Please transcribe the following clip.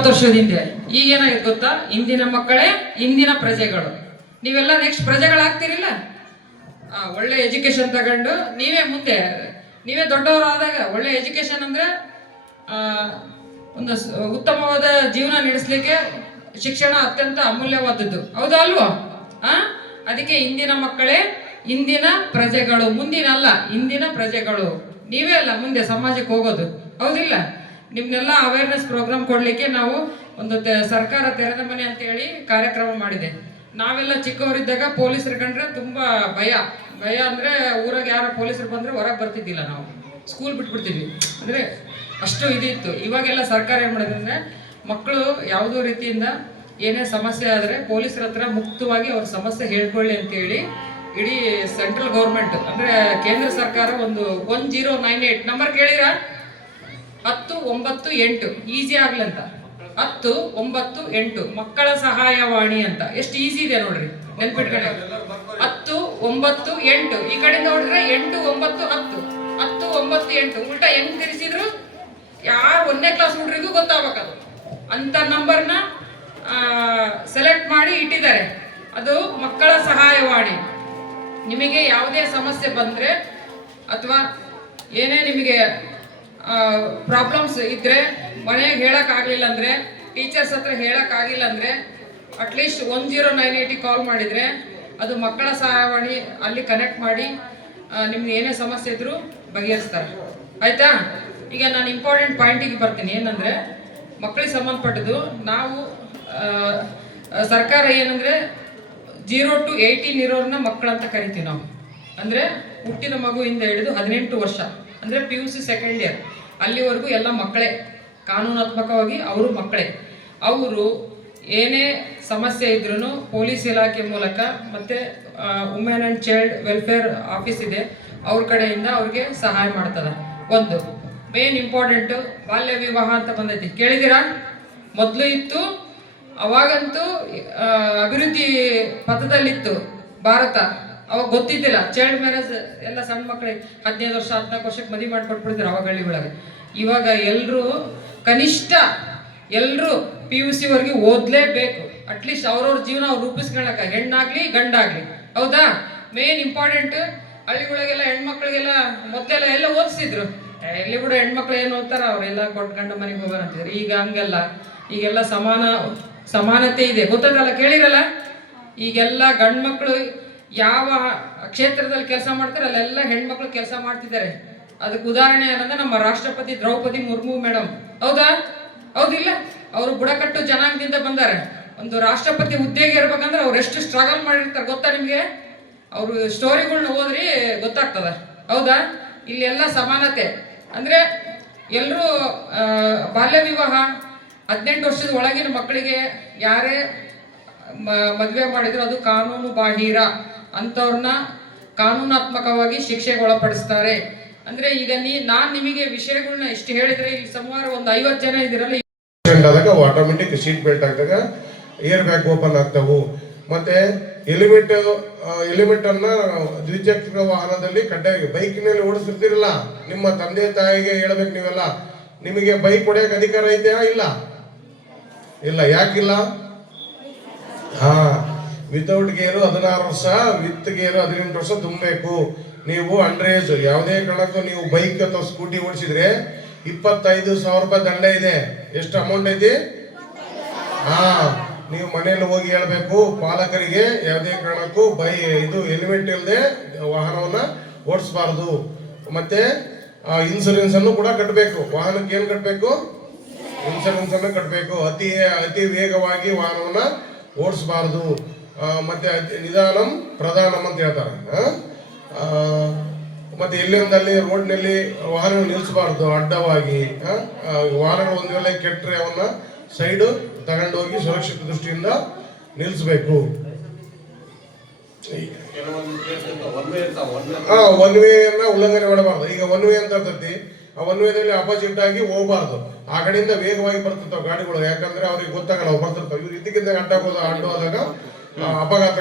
20 ವರ್ಷದ ಹಿಂದೆ. ಈಗೇನಾಗಿದೆ ಗೊತ್ತಾ? ಇಂದಿನ ಮಕ್ಕಳೇ ಇಂದಿನ ಪ್ರಜೆಗಳು. ನೀವೆಲ್ಲ ನೆಕ್ಸ್ಟ್ ಪ್ರಜೆಗಳಾಗ್ತಿರಿಲ್ಲ. ಒಳ್ಳೆ ಎಜುಕೇಶನ್ ತಗೊಂಡು ನೀವೇ ದೊಡ್ಡವರಾದಾಗ ಒಳ್ಳೆ ಎಜುಕೇಶನ್ ಅಂದ್ರೆ ಒಂದು ಉತ್ತಮವಾದ ಜೀವನ ನಡೆಸಲಿಕ್ಕೆ ಶಿಕ್ಷಣ ಅತ್ಯಂತ ಅಮೂಲ್ಯವಾದದ್ದು. ಹೌದಾ ಅಲ್ವಾ? ಅದಕ್ಕೆ ಇಂದಿನ ಮಕ್ಕಳೇ ಇಂದಿನ ಪ್ರಜೆಗಳು, ಮುಂದಿನ ಅಲ್ಲ, ಇಂದಿನ ಪ್ರಜೆಗಳು. ನೀವೇ ಅಲ್ಲ ಮುಂದೆ ಸಮಾಜಕ್ಕೆ ಹೋಗೋದು. ಹೌದಿಲ್ಲ? ನಿಮ್ನೆಲ್ಲ ಅವೇರ್ನೆಸ್ ಪ್ರೋಗ್ರಾಮ್ ಕೊಡ್ಲಿಕ್ಕೆ ನಾವು ಒಂದು ಸರ್ಕಾರ ತೆರೆದ ಮನೆ ಅಂತ ಹೇಳಿ ಕಾರ್ಯಕ್ರಮ ಮಾಡಿದೆ. ನಾವೆಲ್ಲ ಚಿಕ್ಕವರಿದ್ದಾಗ ಪೊಲೀಸರು ಕಂಡ್ರೆ ತುಂಬಾ ಭಯ ಅಂದ್ರೆ ಊರಾಗ ಯಾರ ಪೊಲೀಸರು ಬಂದ್ರೆ ಹೊರಗೆ ಬರ್ತಿದ್ದಿಲ್ಲ, ನಾವು ಸ್ಕೂಲ್ ಬಿಟ್ಬಿಡ್ತಿದ್ವಿ. ಅಂದ್ರೆ ಅಷ್ಟು ಇದಿತ್ತು. ಇವಾಗೆಲ್ಲ ಸರ್ಕಾರ ಏನ್ ಮಾಡಿದೆ ಅಂದ್ರೆ ಮಕ್ಕಳು ಯಾವುದೋ ರೀತಿಯಿಂದ ಏನೇ ಸಮಸ್ಯೆ ಆದರೆ ಪೊಲೀಸರ ಹತ್ರ ಮುಕ್ತವಾಗಿ ಅವ್ರ ಸಮಸ್ಯೆ ಹೇಳ್ಕೊಳ್ಳಿ ಅಂತೇಳಿ ಇಡೀ ಸೆಂಟ್ರಲ್ ಗೌರ್ಮೆಂಟ್ ಅಂದ್ರೆ ಕೇಂದ್ರ ಸರ್ಕಾರ ಒಂದು 1098 ನಂಬರ್ ಕೇಳಿರ, 1098 ಈಸಿ ಆಗ್ಲಂತ. 1098 ಮಕ್ಕಳ ಸಹಾಯವಾಣಿ ಅಂತ. ಎಷ್ಟು ಈಸಿ ಇದೆ ನೋಡ್ರಿ, ನೆನ್ಪಿಟ್ಕೊಂಡೆ. 1098 ಈ ಕಡೆಯಿಂದ ನೋಡಿದ್ರೆ 8 9 10 10 9 8 ಉಲ್ಟಾ ಹೆಂಗ್ ತಿರ್ಸಿದ್ರು ಯಾರು 1ನೇ ಕ್ಲಾಸ್ ಹುಡ್ರಿಗೂ ಗೊತ್ತಾಗಬೇಕದು ಅಂತ ನಂಬರ್ನ ಸೆಲೆಕ್ಟ್ ಮಾಡಿ ಇಟ್ಟಿದ್ದಾರೆ. ಅದು ಮಕ್ಕಳ ಸಹಾಯವಾಣಿ. ನಿಮಗೆ ಯಾವುದೇ ಸಮಸ್ಯೆ ಬಂದ್ರೆ ಅಥವಾ ಏನೇ ನಿಮಗೆ ಪ್ರಾಬ್ಲಮ್ಸ್ ಇದ್ರೆ, ಮನೆಗೆ ಹೇಳಕ್ ಆಗ್ಲಿಲ್ಲ ಅಂದ್ರೆ, ಟೀಚರ್ಸ್ ಹತ್ರ ಹೇಳಕ್ ಆಗಿಲ್ಲ ಅಂದ್ರೆ ಅಟ್ಲೀಸ್ಟ್ 1098 ಕಾಲ್ ಮಾಡಿದ್ರೆ ಅದು ಮಕ್ಕಳ ಸಹಾಯವಾಣಿ. ಅಲ್ಲಿ ಕನೆಕ್ಟ್ ಮಾಡಿ ನಿಮ್ಗೆ ಏನೇ ಸಮಸ್ಯೆ ಇದ್ರು ಬಗೆಹರಿಸ್ತಾರೆ. ಆಯ್ತಾ? ಈಗ ನಾನು ಇಂಪಾರ್ಟೆಂಟ್ ಪಾಯಿಂಟಿಗೆ ಬರ್ತೀನಿ. ಏನಂದ್ರೆ ಮಕ್ಕಳಿಗೆ ಸಂಬಂಧಪಟ್ಟದ್ದು ನಾವು ಸರ್ಕಾರ ಏನಂದ್ರೆ 0 to 18 ಇರೋರ್ನ ಮಕ್ಕಳಂತ ಕರಿತೀವಿ ನಾವು. ಅಂದ್ರೆ ಹುಟ್ಟಿದ ಮಗುವಿಂದ ಹಿಡಿದು 18 ವರ್ಷ ಅಂದ್ರೆ PUC ಸೆಕೆಂಡ್ ಇಯರ್ ಅಲ್ಲಿವರೆಗೂ ಎಲ್ಲ ಮಕ್ಕಳೇ, ಕಾನೂನಾತ್ಮಕವಾಗಿ ಅವರು ಮಕ್ಕಳೇ. ಅವರು ಏನೇ ಸಮಸ್ಯೆ ಇದ್ರೂ ಪೊಲೀಸ್ ಇಲಾಖೆ ಮೂಲಕ ಮತ್ತೆ women and child welfare office ಇದೆ, ಅವ್ರ ಕಡೆಯಿಂದ ಅವ್ರಿಗೆ ಸಹಾಯ ಮಾಡ್ತದ. ಒಂದು ಮೇನ್ ಇಂಪಾರ್ಟೆಂಟ್ ಬಾಲ್ಯ ವಿವಾಹ ಅಂತ ಬಂದೈತಿ, ಕೇಳಿದಿರಾ? ಮೊದಲು ಇತ್ತು, ಅವಾಗಂತೂ ಅಭಿವೃದ್ಧಿ ಪಥದಲ್ಲಿತ್ತು ಭಾರತ. ಅವಾಗ ಗೊತ್ತಿದ್ದಿಲ್ಲ ಚೈಲ್ಡ್ ಮ್ಯಾರೇಜ್ ಎಲ್ಲ ಸಣ್ಣ ಮಕ್ಕಳಿಗೆ 15 ವರ್ಷ 14 ವರ್ಷಕ್ಕೆ ಮದುವೆ ಮಾಡಿಕೊಟ್ಬಿಡ್ತಾರೆ ಅವಾಗ ಹಳ್ಳಿಗಳಿಗೆ. ಇವಾಗ ಎಲ್ಲರೂ ಕನಿಷ್ಠ PUC ವರೆಗೆ ಓದಲೇಬೇಕು. ಅಟ್ಲೀಸ್ಟ್ ಅವ್ರವ್ರ ಜೀವನ ಅವ್ರು ರೂಪಿಸ್ಕೊಳಕ, ಹೆಣ್ಣಾಗ್ಲಿ ಗಂಡಾಗ್ಲಿ. ಹೌದಾ? Main important. ಹಳ್ಳಿಗಳಿಗೆಲ್ಲ ಹೆಣ್ಮಕ್ಳಿಗೆಲ್ಲ ಮೊದಲೆಲ್ಲ ಎಲ್ಲ ಓದಿಸಿದ್ರು. ಎಲ್ಲಿ ಕೂಡ ಹೆಣ್ಮಕ್ಳು ಏನು ಓದ್ತಾರ, ಅವರೆಲ್ಲ ಕೊಟ್ಟು ಗಂಡ ಮನೆಗೆ ಹೋಗೋಣ ಅಂತಿದ್ರು. ಈಗ ಹಂಗಲ್ಲ, ಈಗೆಲ್ಲ ಸಮಾನತೆ ಇದೆ. ಗೊತ್ತದಲ್ಲ, ಕೇಳಿರಲ್ಲ? ಈಗೆಲ್ಲ ಗಂಡು ಮಕ್ಕಳು ಯಾವ ಕ್ಷೇತ್ರದಲ್ಲಿ ಕೆಲಸ ಮಾಡ್ತಾರೆ ಅಲ್ಲೆಲ್ಲ ಹೆಣ್ಮಕ್ಳು ಕೆಲಸ ಮಾಡ್ತಿದ್ದಾರೆ. ಅದಕ್ಕೆ ಉದಾಹರಣೆ ಏನಂದ್ರೆ ನಮ್ಮ ರಾಷ್ಟ್ರಪತಿ ದ್ರೌಪದಿ ಮುರ್ಮು ಮೇಡಮ್. ಹೌದಾ? ಹೌದಿಲ್ಲ? ಅವರು ಬುಡಕಟ್ಟು ಜನಾಂಗದಿಂದ ಬಂದಾರೆ. ಒಂದು ರಾಷ್ಟ್ರಪತಿ ಹುದ್ದೆಗೆ ಇರ್ಬೇಕಂದ್ರೆ ಅವ್ರು ಎಷ್ಟು ಸ್ಟ್ರಗಲ್ ಮಾಡಿರ್ತಾರೆ ಗೊತ್ತಾ ನಿಮ್ಗೆ? ಅವ್ರು ಸ್ಟೋರಿಗಳ್ನ ಓದ್ರಿ ಗೊತ್ತಾಗ್ತದ. ಹೌದಾ? ಇಲ್ಲಿ ಎಲ್ಲ ಸಮಾನತೆ ಅಂದ್ರೆ ಎಲ್ಲರೂ ಬಾಲ್ಯ ವಿವಾಹ 18 ವರ್ಷದ ಒಳಗಿನ ಮಕ್ಕಳಿಗೆ ಯಾರೇ ಮದುವೆ ಮಾಡಿದ್ರು ಅದು ಕಾನೂನು ಬಾಹಿರ, ಅಂತವ್ರನ್ನ ಕಾನೂನಾತ್ಮಕವಾಗಿ ಶಿಕ್ಷೆಗೆ ಒಳಪಡಿಸ್ತಾರೆ. ಅಂದ್ರೆ ಈಗ ನಾನ್ ನಿಮಗೆ ವಿಷಯಗಳನ್ನ ಇಷ್ಟು ಹೇಳಿದ್ರೆ ಇಲ್ಲಿ ಸುಮಾರು ಒಂದು 50 ಜನ ಇದಿರಲ್ಲ. ಆಟೋಮೆಟಿಕ್ ಸೀಟ್ ಬೆಲ್ಟ್ ಹಾಕಿದಾಗ ಏರ್ ಬ್ಯಾಗ್ ಓಪನ್ ಆಗ್ತಾವು. ಮತ್ತೆ ಹೆಲಿಮೆಟ್ ಅನ್ನ ದ್ವಿಚಕ್ರ ವಾಹನದಲ್ಲಿ ಕಡ್ಡಾಯ. ಬೈಕ್ನಲ್ಲಿ ಓಡಿಸ್ತಿರ್ತಿರಲ್ಲ, ನಿಮ್ಮ ತಂದೆ ತಾಯಿಗೆ ಹೇಳ್ಬೇಕು ನೀವೆಲ್ಲ, ನಿಮಗೆ ಬೈಕ್ ಹೊಡೆಯಕ್ಕೆ ಅಧಿಕಾರ ಐತೆಯಾ? ಇಲ್ಲ. ಯಾಕಿಲ್ಲ? ವಿತೌಟ್ ಗೇರು 16 ವರ್ಷ, ವಿತ್ ಗೇರು 18 ವರ್ಷ ತುಂಬಬೇಕು. ನೀವು ಅಂಡರ್ ಏಜ್ ಯಾವುದೇ ಕಾರಣಕ್ಕೂ ನೀವು ಬೈಕ್ ಅಥವಾ ಸ್ಕೂಟಿ ಓಡಿಸಿದ್ರೆ 25,000 ರೂಪಾಯಿ ದಂಡ ಇದೆ. ಎಷ್ಟು ಅಮೌಂಟ್ ಐತಿ? ನೀವು ಮನೆಯಲ್ಲಿ ಹೋಗಿ ಹೇಳ್ಬೇಕು ಪಾಲಕರಿಗೆ, ಯಾವುದೇ ಕಾರಣಕ್ಕೂ ಹೆಲ್ಮೆಟ್ ಇಲ್ಲದೆ ವಾಹನವನ್ನ ಓಡಿಸಬಾರ್ದು. ಮತ್ತೆ ಇನ್ಸೂರೆನ್ಸ್ ಅನ್ನು ಕೂಡ ಕಟ್ಟಬೇಕು. ವಾಹನಕ್ಕೆ ಏನು ಕಟ್ಟಬೇಕು? ಇನ್ಸೂರೆನ್ಸ್ ಅನ್ನು ಕಟ್ಟಬೇಕು. ಅತಿ ವೇಗವಾಗಿ ವಾಹನವನ್ನ ಓಡಿಸಬಾರ್ದು. ಮತ್ತೆ ನಿಧಾನಂ ಪ್ರಧಾನಂ ಅಂತ ಹೇಳ್ತಾರೆ. ಮತ್ತೆ ಎಲ್ಲೊಂದಲ್ಲಿ ರೋಡ್ನಲ್ಲಿ ವಾಹನ ನಿಲ್ಲಿಸಬಾರ್ದು ಅಡ್ಡವಾಗಿ. ವಾಹನಗಳು ಒಂದು ವೇಳೆ ಕೆಟ್ಟರೆ ಅವನ್ನ ಸೈಡ್ ತಗೊಂಡೋಗಿ ಸುರಕ್ಷಿತ ದೃಷ್ಟಿಯಿಂದ ನಿಲ್ಲಿಸಬೇಕು. ಒನ್ ವೇಯನ್ನ ಉಲ್ಲಂಘನೆ ಮಾಡಬಾರ್ದು. ಈಗ ಒನ್ ವೇ ಅಂತ ಇರ್ತೈತಿ, ಆ ಒನ್ ವೇದಲ್ಲಿ ಅಪೋಸಿಟ್ ಆಗಿ ಹೋಗಬಾರ್ದು. ಆ ಕಡೆಯಿಂದ ವೇಗವಾಗಿ ಬರ್ತಿರ್ತಾವ ಗಾಡಿಗಳು, ಯಾಕಂದ್ರೆ ಅವ್ರಿಗೆ ಗೊತ್ತಾಗಲ್ಲ ಅವು ಬರ್ತಿರ್ತಾವ. ಇವ್ರು ಇದಕ್ಕಿಂತ ಅಡ್ಡ ಹೋದಾಗ ಅಪಘಾತ